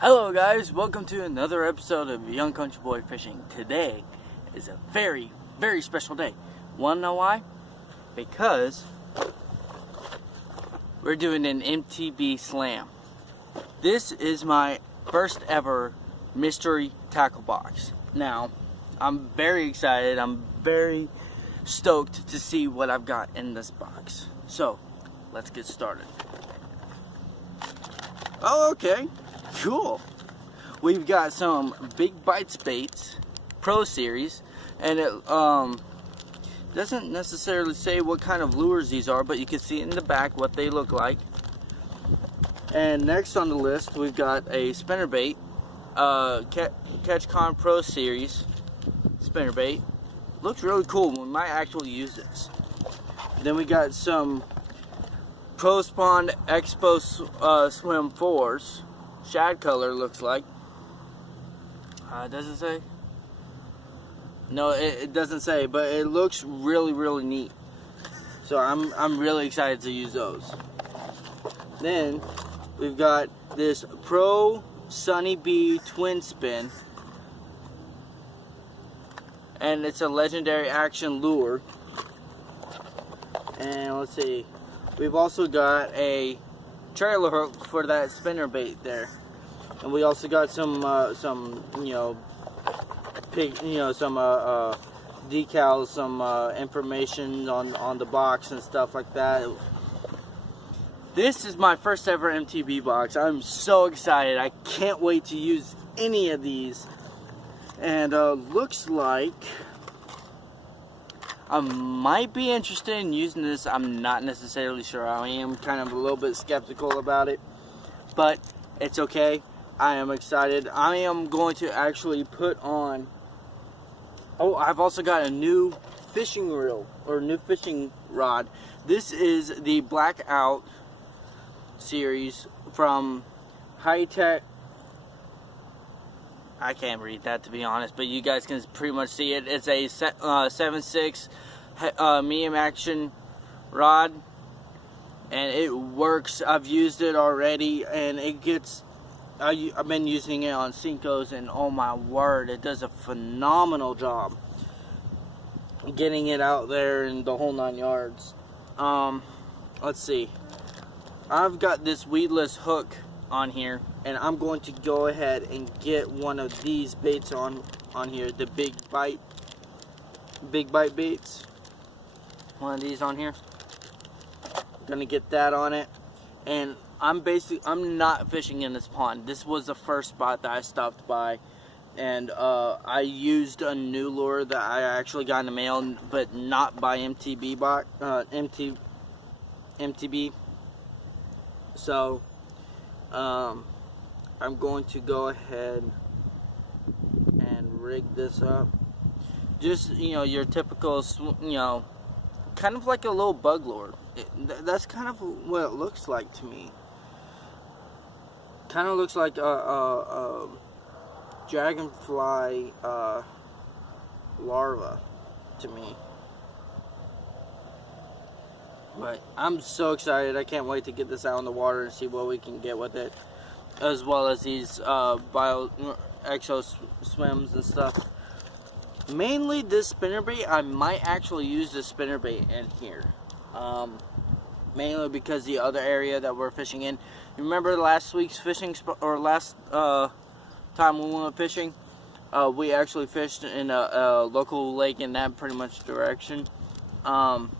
Hello guys, welcome to another episode of Young Country Boy Fishing. Today is a very, very special day. Wanna know why? Because we're doing an MTB slam. This is my first ever mystery tackle box. Now, I'm very excited, I'm very stoked to see what I've got in this box. So, let's get started. Oh, okay. Cool. We've got some Big Bites baits, Pro Series, and it doesn't necessarily say what kind of lures these are, but you can see in the back what they look like. And next on the list, we've got a spinnerbait, CatchCon Pro Series spinnerbait. Looks really cool. We might actually use this. Then we got some Pro Spawn Expo Swim 4s. Shad color looks like. Does it say? No, it doesn't say, but it looks really, really neat. So I'm really excited to use those. Then we've got this Pro Sunny Bee Twin Spin, and it's a legendary action lure. And let's see, we've also got a trailer hook for that spinnerbait there, and we also got some decals, some information on the box and stuff like that. This is my first ever MTB box. I'm so excited. I can't wait to use any of these. And looks like I might be interested in using this. I'm not necessarily sure. I am kind of a little bit skeptical about it, but it's okay. I am excited. I am going to actually put on... Oh, I've also got a new fishing reel, or new fishing rod. This is the Blackout series from High Tech. I can't read that, to be honest, but you guys can pretty much see it. It's a 7.6 medium action rod, and it works. I've used it already, and it gets... I've been using it on Cincos, and oh my word, it does a phenomenal job getting it out there in the whole 9 yards. Let's see. I've got this weedless hook on here, and I'm going to go ahead and get one of these baits on here, the Big Bite baits. One of these on here. I'm gonna get that on it, and I'm not fishing in this pond. This was the first spot that I stopped by, and I used a new lure that I actually got in the mail, but not by MTB MTB. So I'm going to go ahead and rig this up. Just, your typical, kind of like a little bug lure. That's kind of what it looks like to me. Kind of looks like a dragonfly larva to me. But I'm so excited. I can't wait to get this out in the water and see what we can get with it, as well as these exo swims and stuff. Mainly this spinnerbait. I might actually use this spinnerbait in here, mainly because the other area that we're fishing in. You remember last week's fishing last time we went fishing? We actually fished in a local lake in that pretty much direction. And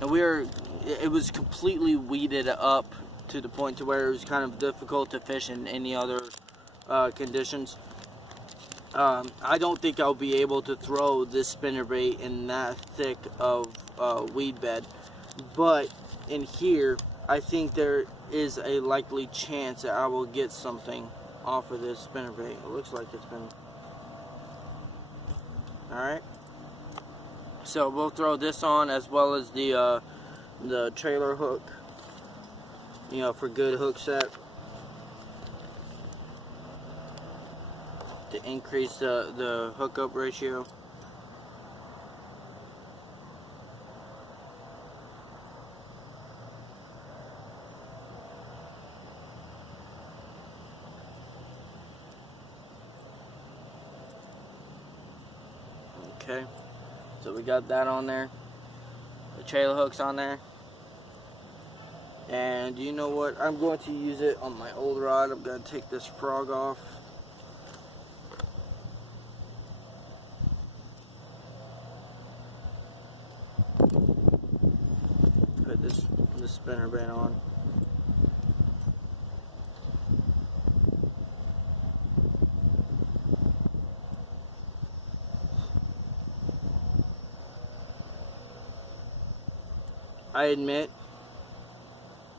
it was completely weeded up to the point to where it was kind of difficult to fish in any other conditions. I don't think I'll be able to throw this spinnerbait in that thick of weed bed, but in here I think there is a likely chance that I will get something off of this spinnerbait. It looks like it's been... Alright, so we'll throw this on, as well as the trailer hook, for good hook set, to increase the hookup ratio. Okay, so we got that on there. The trailer hook's on there. And you know what? I'm going to use it on my old rod. I'm going to take this frog off. Put this spinnerbait on. I admit,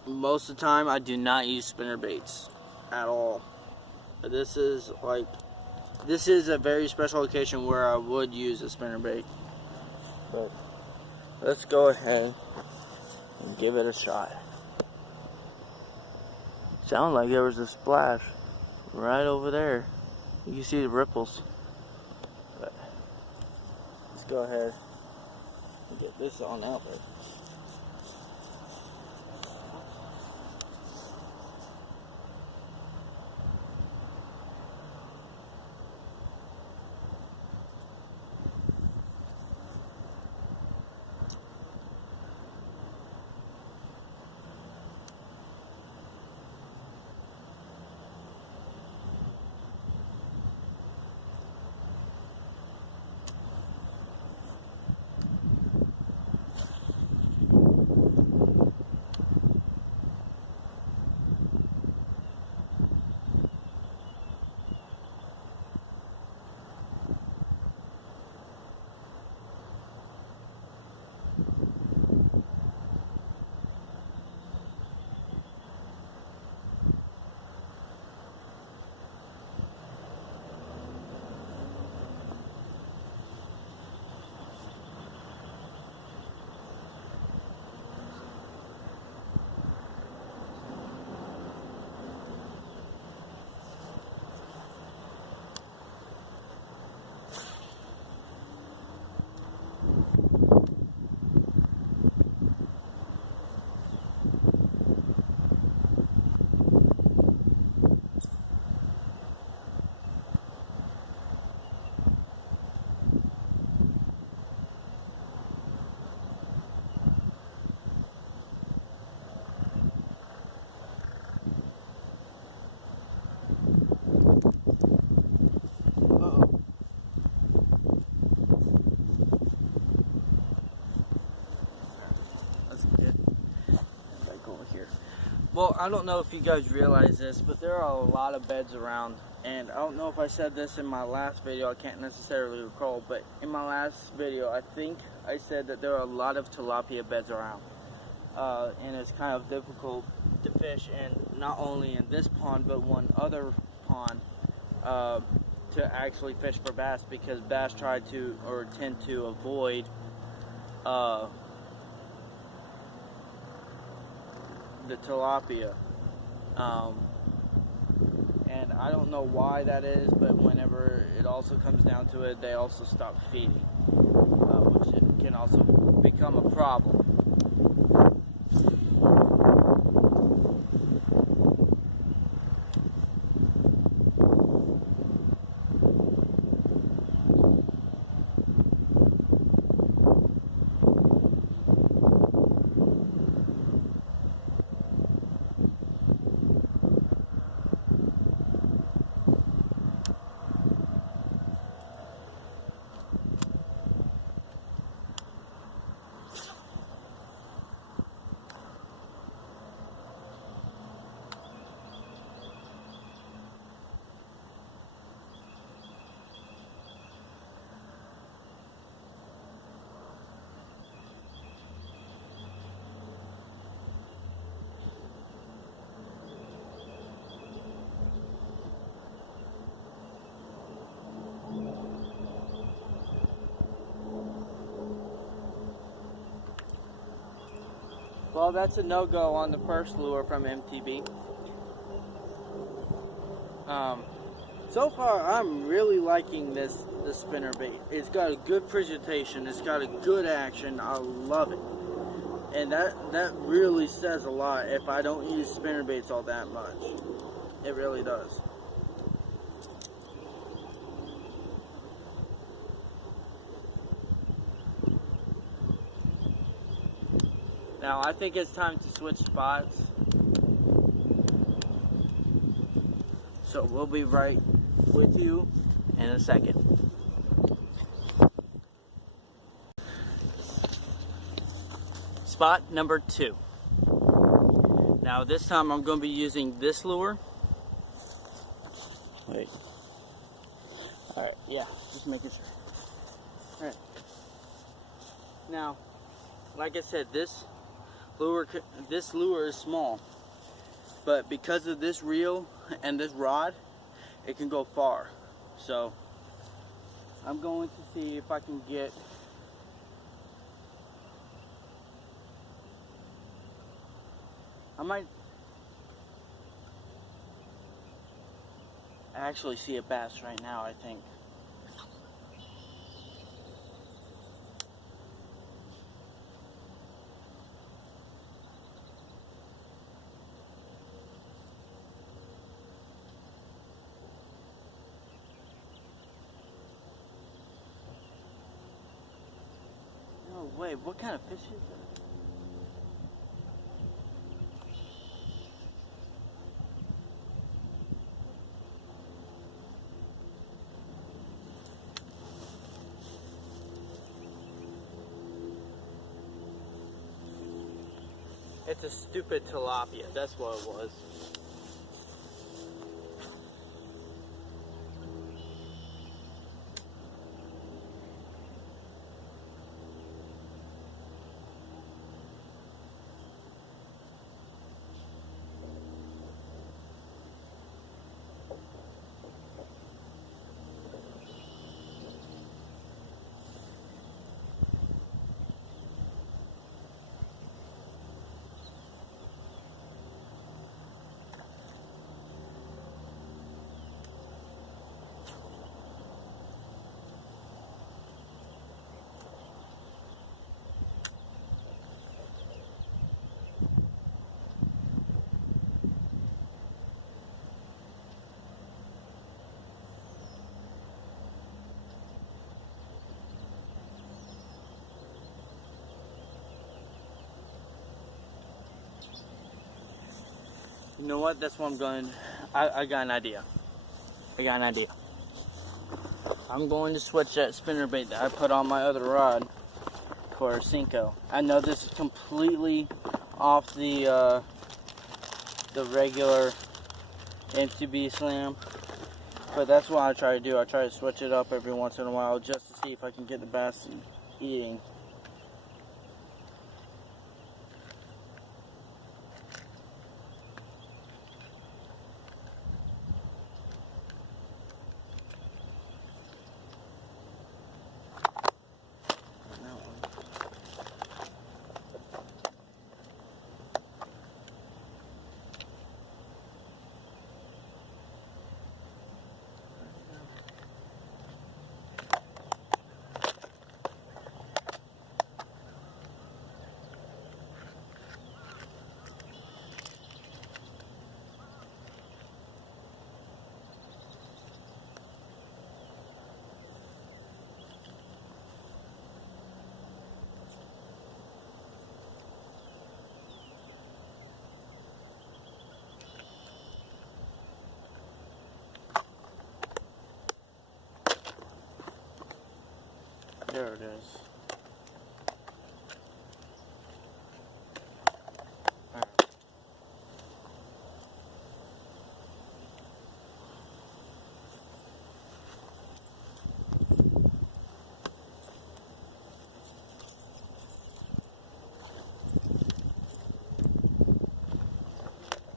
most of the time I do not use spinnerbaits at all. But this is a very special occasion where I would use a spinnerbait. But let's go ahead and give it a shot. Sounded like there was a splash right over there. You can see the ripples. But let's go ahead and get this on out there. Well, I don't know if you guys realize this, but there are a lot of beds around, and I don't know if I said this in my last video. I can't necessarily recall, but in my last video, I think I said that there are a lot of tilapia beds around, and it's kind of difficult to fish, and not only in this pond, but one other pond, to actually fish for bass, because bass try to, or tend to avoid, the tilapia, and I don't know why that is, but whenever it also comes down to it, they also stop feeding, which can also become a problem. Well, that's a no-go on the first lure from MTB. So far, I'm really liking this spinnerbait. It's got a good presentation. It's got a good action. I love it. And that really says a lot if I don't use spinnerbaits all that much. It really does. Now I think it's time to switch spots. So we'll be right with you in a second. Spot number 2. Now this time I'm going to be using this lure. Wait. Alright, yeah, just making sure. Alright. Now, like I said, this lure is small. But because of this reel and this rod, it can go far. So, I'm going to see if I can get I actually see a bass right now, I think. No way, what kind of fish is that? It's a stupid tilapia, that's what it was. You know what? That's what I'm going. I got an idea. I'm going to switch that spinnerbait that I put on my other rod for a Cinco. I know this is completely off the regular MTB slam, but that's what I try to do. I try to switch it up every once in a while just to see if I can get the bass eating. There it is.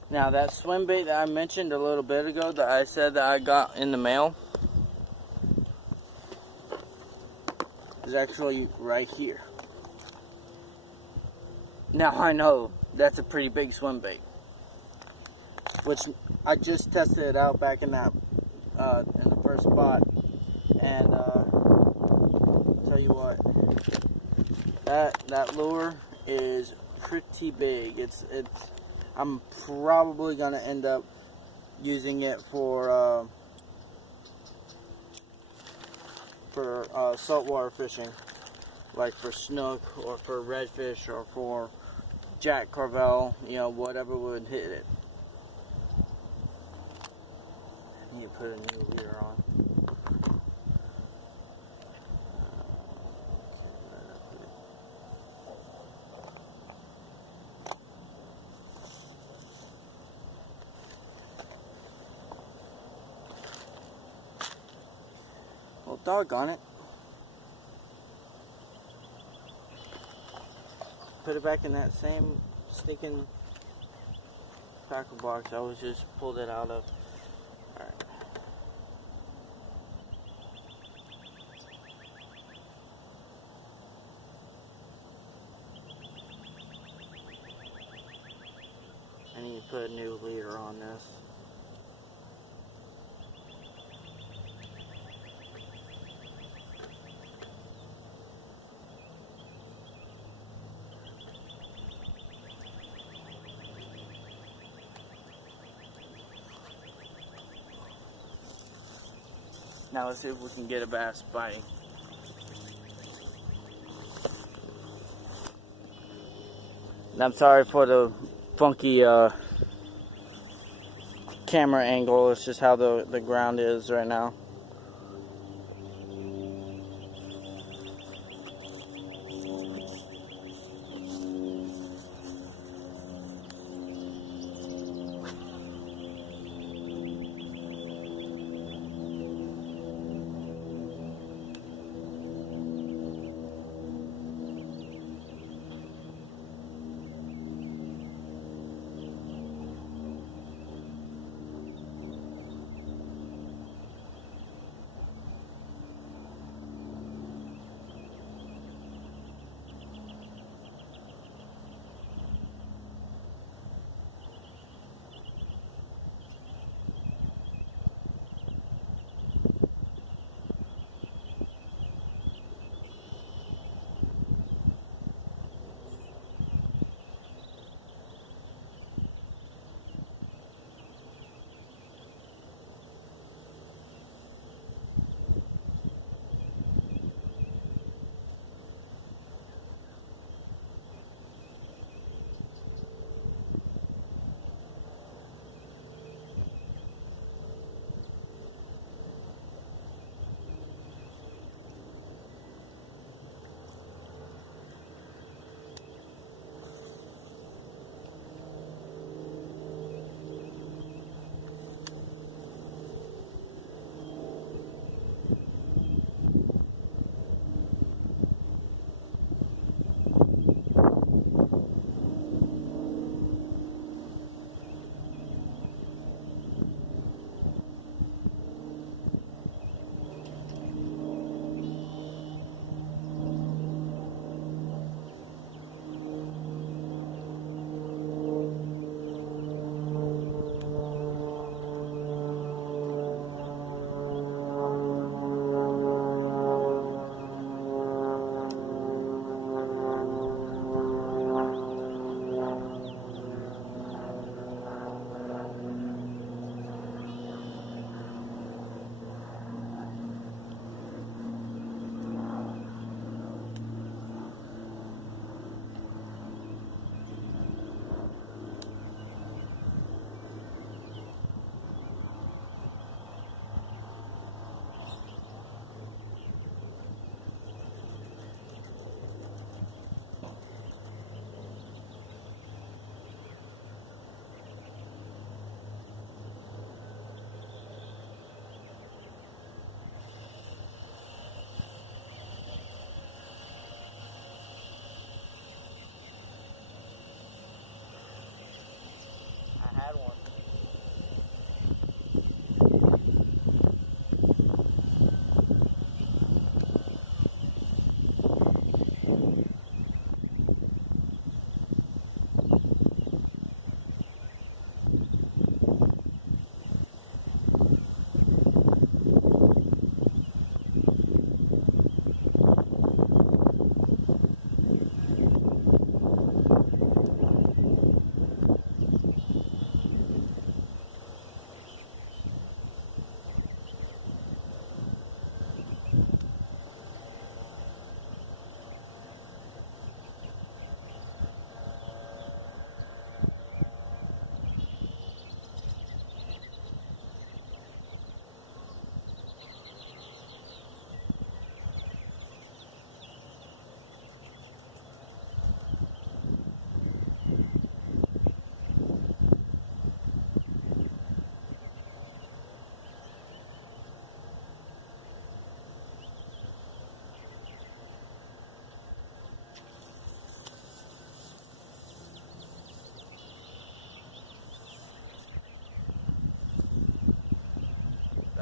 Now that swim bait that I mentioned a little bit ago that I said that I got in the mail is actually right here. Now I know that's a pretty big swim bait, which I just tested it out back in that in the first spot, and tell you what, that lure is pretty big. I'm probably gonna end up using it for saltwater fishing, like for snook or for redfish or for Jack Carvel, you know, whatever would hit it. I need to put a new leader on. Well, doggone it. Put it back in that same stinking tackle box I was just pulled it out of. Alright. I need to put a new leader on this. Now let's see if we can get a bass biting. And I'm sorry for the funky camera angle. It's just how the ground is right now.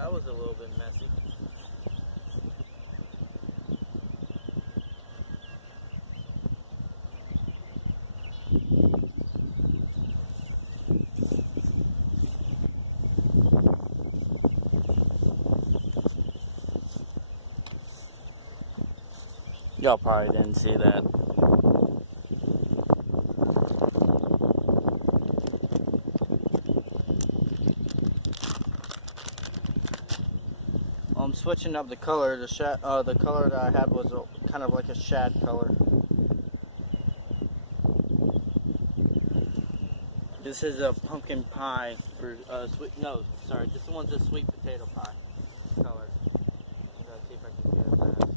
That was a little bit messy. Y'all probably didn't see that. I'm switching up the color. The color that I had was kind of like a shad color. This is a pumpkin pie for sweet. No, sorry. This one's a sweet potato pie color. I'm gonna see if I can get it back.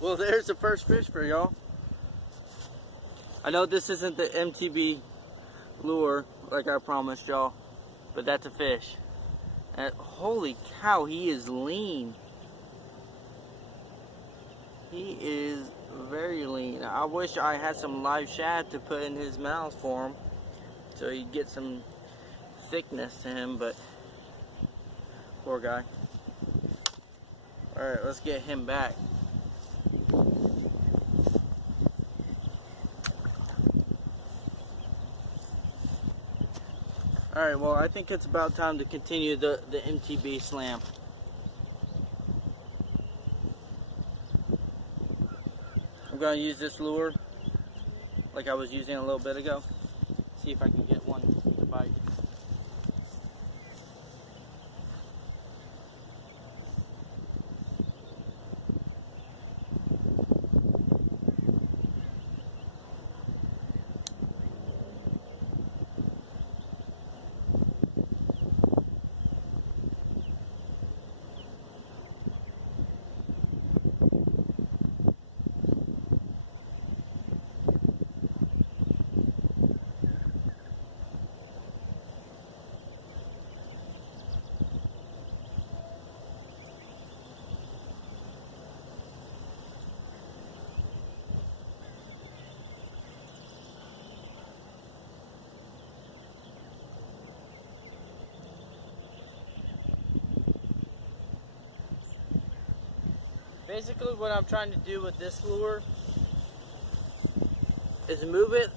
Well, there's the first fish for y'all. I know this isn't the MTB lure like I promised y'all, but that's a fish. And holy cow, he is lean. He is very lean. I wish I had some live shad to put in his mouth for him so you get some thickness to him, but poor guy. Alright, let's get him back. Alright, well, I think it's about time to continue the MTB slam. I'm going to use this lure like I was using a little bit ago. See if I can get one to bite. Basically what I'm trying to do with this lure is move it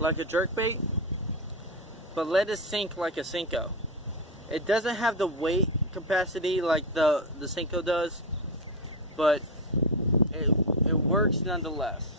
like a jerkbait, but let it sink like a Senko. It doesn't have the weight capacity like the Senko does, but it works nonetheless.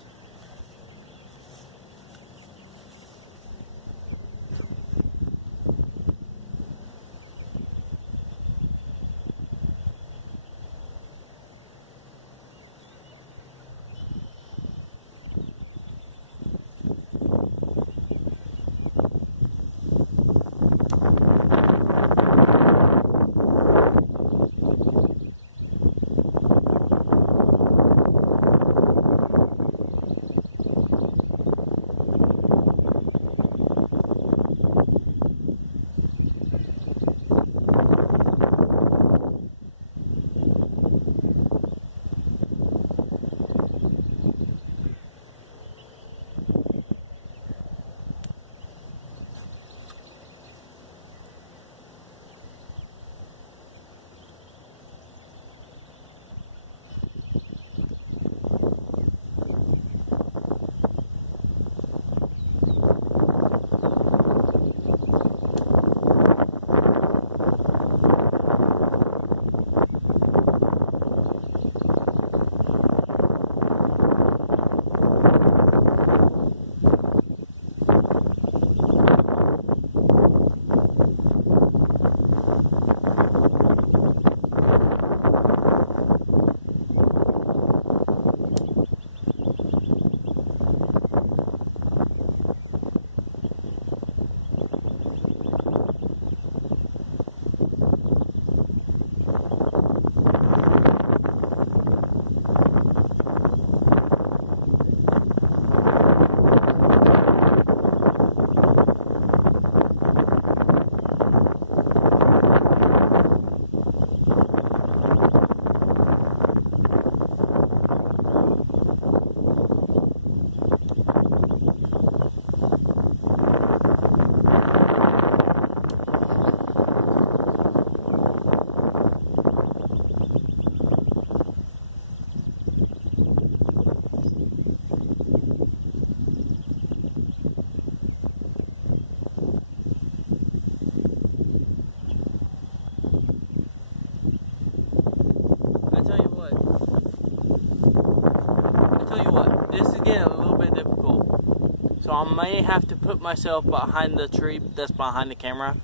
This is getting a little bit difficult, so I may have to put myself behind the tree that's behind the camera.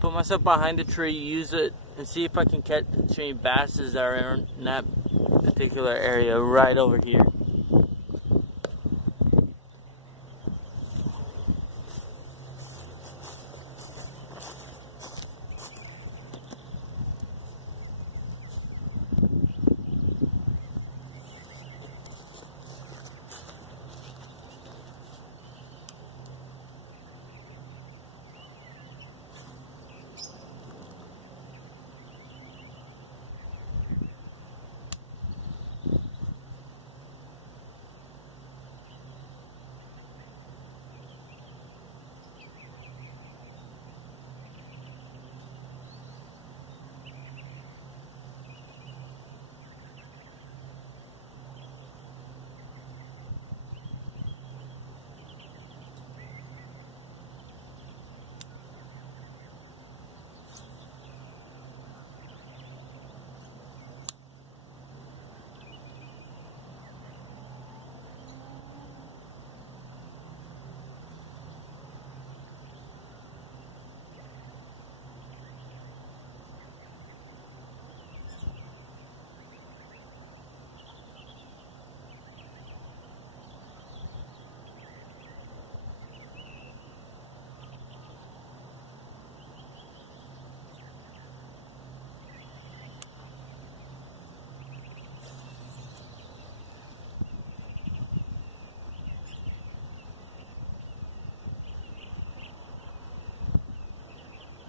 Put myself behind the tree, use it, and see if I can catch any basses that are in that particular area right over here.